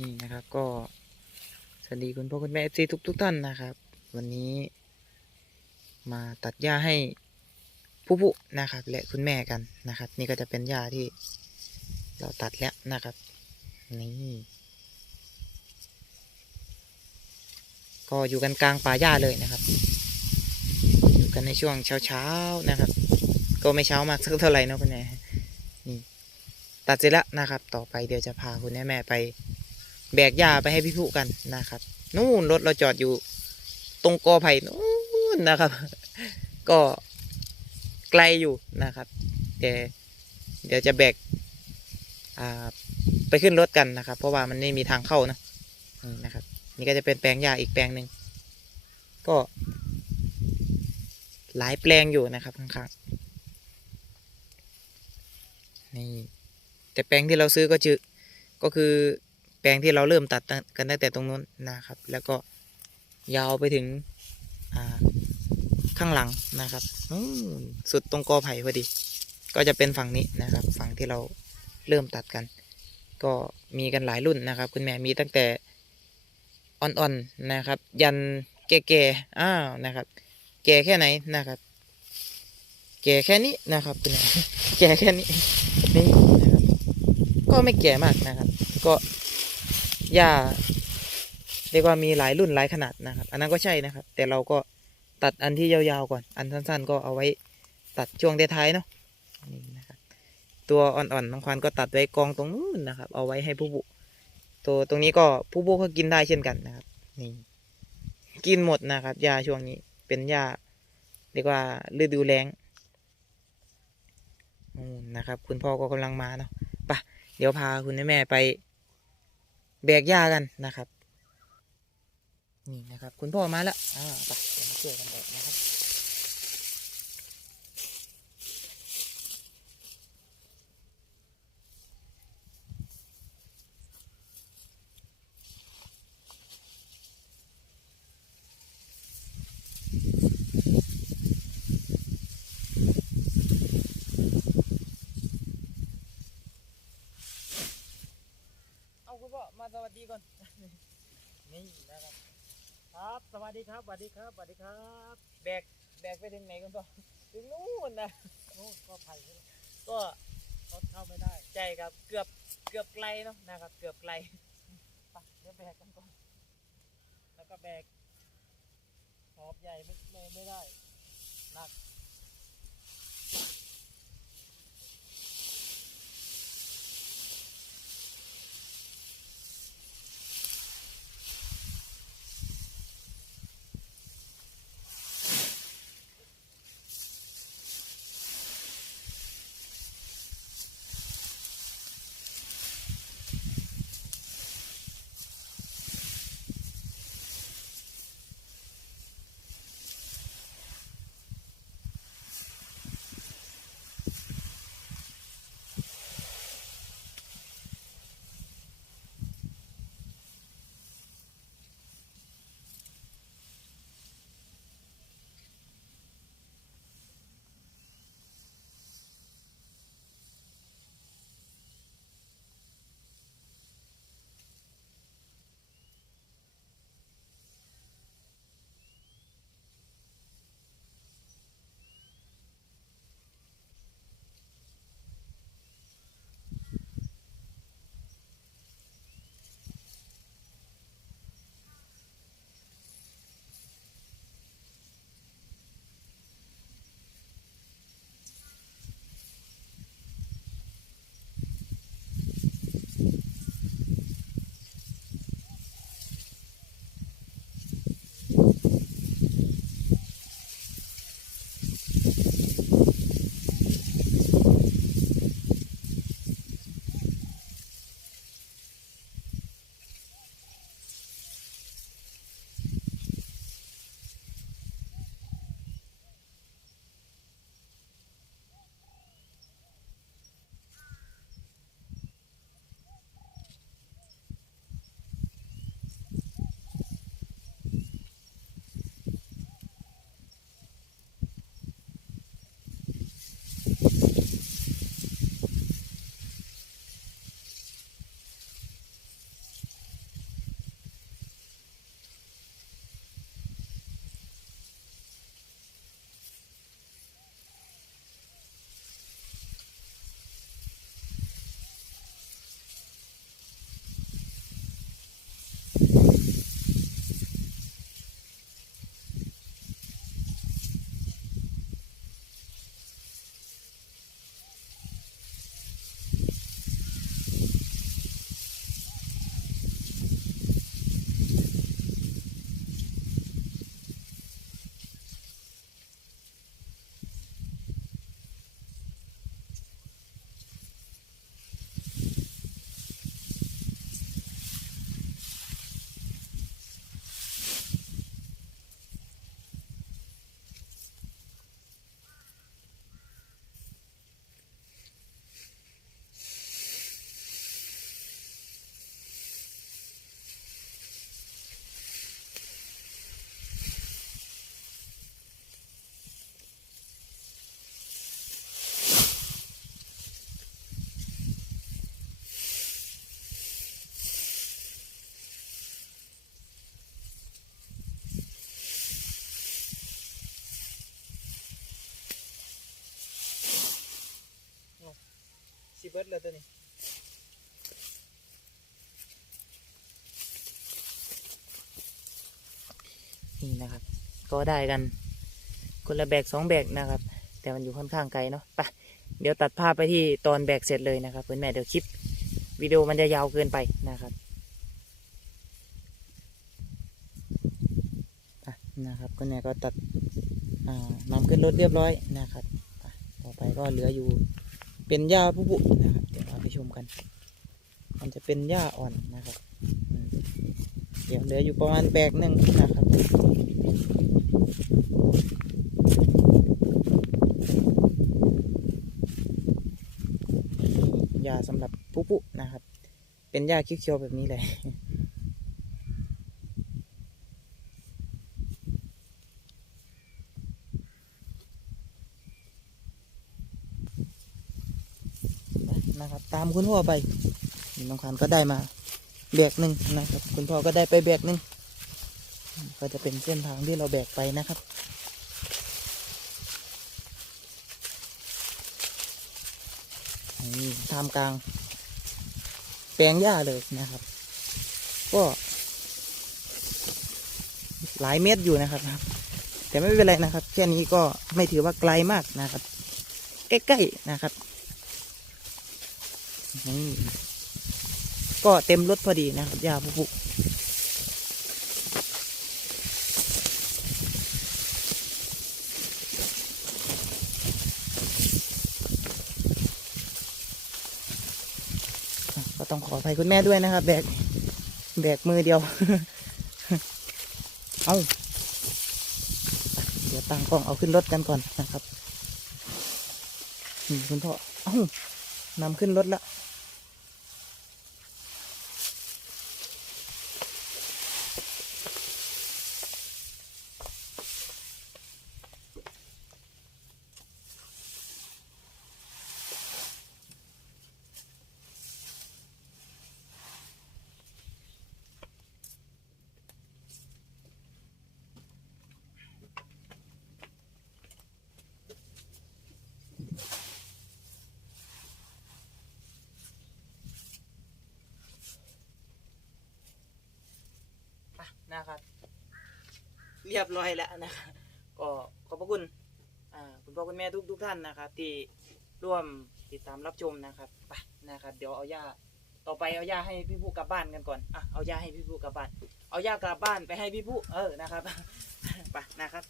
นี่นะครับก็สวัสดีคุณพ่อคุณแม่เอฟซีทุกทุกท่านนะครับ วันนี้ มาตัดหญ้าให้ผู้ผู้นะครับ และคุณแม่กันนะครับ นี่ก็จะเป็นหญ้าที่เราตัดแล้วนะครับนี่ก็อยู่กันกลางป่าหญ้าเลยนะครับ อยู่กันในช่วงเช้าๆนะครับ ก็ไม่เช้ามากสักเท่าไหร่นอะคุณแม่นี่ตัดเสร็จแล้วนะครับ ต่อไปเดี๋ยวจะพาคุณแม่ไป แบกหญ้าไปให้พี่ผู้กันนะครับ นู่นรถเราจอดอยู่ ตรงกอไผ่นู่นนะครับ ก็ไกลอยู่นะครับ แต่เดี๋ยวจะแบกไปขึ้นรถกันนะครับ เพราะว่ามันไม่มีทางเข้านะนะครับ นี่ก็จะเป็นแปลงหญ้าอีกแปลงหนึ่งก็ หลายแปลงอยู่นะครับข้างๆนี่แต่แปลงที่เราซื้อก็จือก็คือ ปลงที่เราเริ่มตัดกันตั้งแต่ตรงนู้นนะครับ แล้วก็ยาวไปถึงข้างหลังนะครับสุดตรงกอไผ่พอดี ก็จะเป็นฝั่งนี้นะครับ ฝั่งที่เราเริ่มตัดกัน ก็มีกันหลายรุ่นนะครับ คุณแม่มีตั้งแต่อ่อนๆนะครับ ยันแก่ๆอ้าวนะครับ แก่แค่ไหนนะครับ แก่แค่นี้นะครับคุณแม่แก่แค่นี้นี่นะครับก็ไม่แก่มากนะครับ ก็ หญ้าเรียกว่ามีหลายรุ่นหลายขนาดนะครับ อันนั้นก็ใช่นะครับ แต่เราก็ตัดอันที่ยาวๆก่อน อันสั้นๆ ก็เอาไว้ตัดช่วงท้ายๆเนาะนี่นะครับตัวอ่อนๆน้องควานก็ตัดไว้กองตรงนู้นนะครับ เอาไว้ให้ผู้บุ ตัวตรงนี้ก็ผู้บุก็กินได้เช่นกันนะครับ นี่ กินหมดนะครับหญ้าช่วงนี้เป็นหญ้าเรียกว่าฤดูแล้งนู่นะครับ คุณพ่อก็กำลังมาเนาะปะเดี๋ยวพาคุณแม่ไป แบกหญ้ากันนะครับ นี่นะครับ คุณพ่อมาแล้วอ่าไปเดี๋ยวมาช่วยกันแบกนะครับ เอาคุณพ่อมาส วัสดีก่อน นี่นะครับ ครับสวัสดีครับสวัสดีครับสวัสดีครับ แบกแบกไปถึงไหนคุณพ่อถึงนู่นนะโอ้ก็ไผ่นี่แหละก็รถเข้าไม่ได้ใจครับ เกือบเกือบไกลเนาะนะครับ เกือบไกลไปเดี๋ยวแบกกันก่อนแล้วก็แบกหอบใหญ่ไม่ไม่ไม่ได้หนัก สิเบิร์ดแล้วตัวนี้นี่นะครับ ก็ได้กัน คนละแบกสองแบกนะครับ แต่มันอยู่ค่อนข้างไกลเนาะไปเดี๋ยวตัดภาพไปที่ตอนแบกเสร็จเลยนะครับเพื่อนแม่เดี๋ยวคลิปวิดีโอมันจะยาวเกินไปนะครับนะครับคุณแม่ก็ตัดนำขึ้นรถเรียบร้อยนะครับ ต่อไปก็เหลืออยู่ เป็นหญ้าผู้บุนะครับเดี๋ยวเราไปชมกัน มันจะเป็นหญ้าอ่อนนะครับเดี๋ยวเหลืออยู่ประมาณแบกหนึ่งนะครับยาสำหรับปุ๊ปุนะครับ เป็นยาเคี้ยวๆแบบนี้เลย นะครับ ตามคุณพ่อไปน้องขันก็ได้มาแบกหนึ่งนะครับ คุณพ่อก็ได้ไปแบกหนึ่งก็จะเป็นเส้นทางที่เราแบกไปนะครับนี่ท่ามกลาง แปลงหญ้าเลยนะครับ ก็ หลายเมตรอยู่นะครับ แต่ไม่เป็นไรนะครับ แค่นี้ก็ไม่ถือว่าไกลมากนะครับ ใกล้ๆนะครับ นี่ก็เต็มรถพอดีนะครับหญ้าพุกๆก็ต้องขออภัยคุณแม่ด้วยนะครับ แบก แบกมือเดียว เอาเดี๋ยวตั้งกล้องเอาขึ้นรถกันก่อนนะครับ นี่คุณพ่อ เอานำขึ้นรถละ นะครับ เรียบร้อยแล้วนะครับก็ขอบพระคุณคุณพ่อคุณแม่ทุกทุกท่านนะครับ ที่ร่วมติดตามรับชมนะครับไปนะครับ เดี๋ยวเอาย่าต่อไปเอาย่าให้พี่ผู้กลับบ้านกันก่อนอะเอาย่าให้พี่ผู้กลับบ้าน เอาย่ากลับบ้านไปให้พี่ผู้เออนะครับไปนะครับ